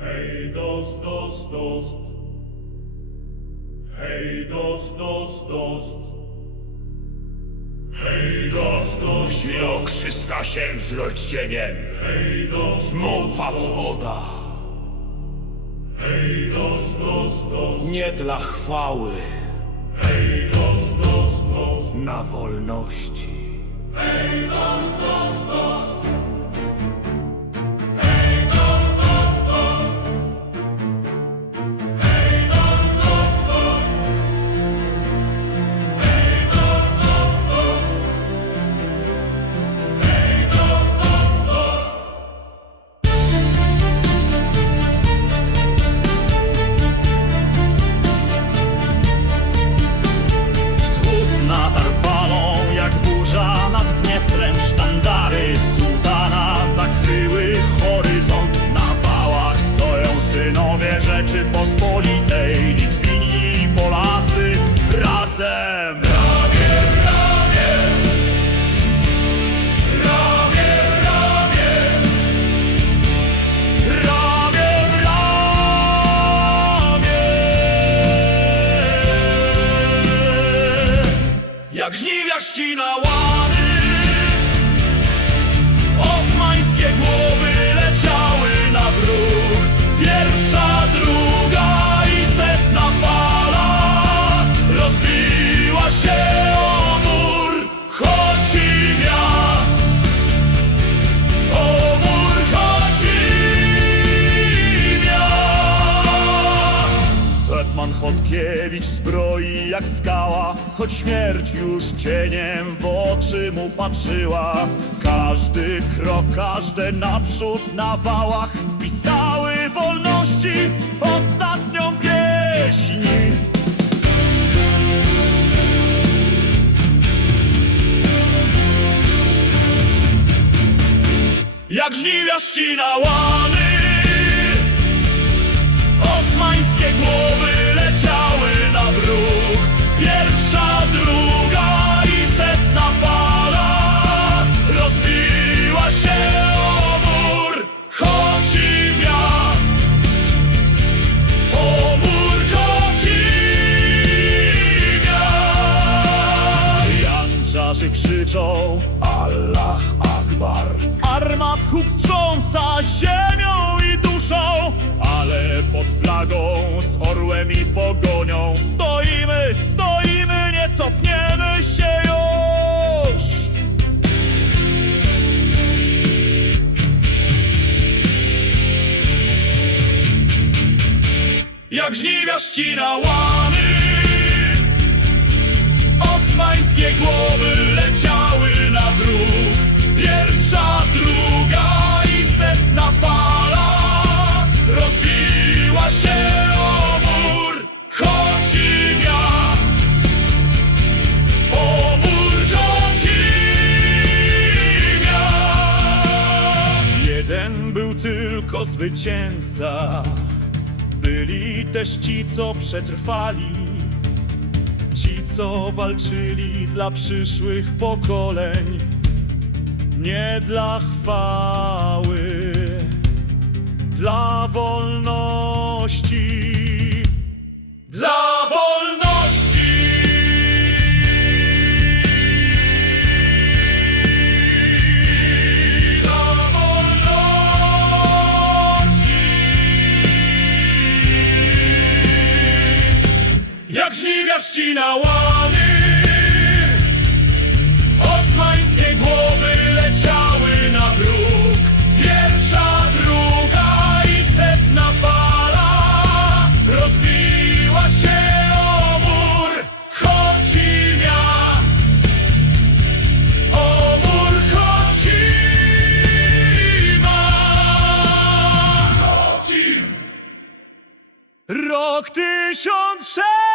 Hej, dost, dost, dost. Hej, dost, dost, dost. Hej, dost, dost, z rozdzieniem, hej, dost, mopa woda. hej, dost, dost, dost. Nie dla chwały, Hej, dost, dost, dost. na wolności. Synowie Rzeczypospolitej Litwini i Polacy razem. Ramię w ramię Hetman Chodkiewicz zbroi jak skała Choć śmierć już cieniem w oczy mu patrzyła. Każdy krok, każde naprzód na wałach Pisały wolności ostatnią pieśń. Jak żniwia ścina Janczarze krzyczą Allah Akbar Armat huk wstrząsa ziemią i duszą Ale pod flagą z orłem i pogonią Jak żniwia ścina łany. Osmańskie głowy leciały na bruk. Pierwsza, druga i setna fala. Rozbiła się o mur Chocimia O mur Chocimia Jeden był tylko zwycięzca Byli też ci, co przetrwali. Ci, co walczyli dla przyszłych pokoleń, nie dla chwały, ścina łany. Osmańskie głowy leciały na bruk. Pierwsza, druga i setna fala. Rozbiła się o mur Chocimia. O mur Chocima Chocim. Rok tysiąc sześćset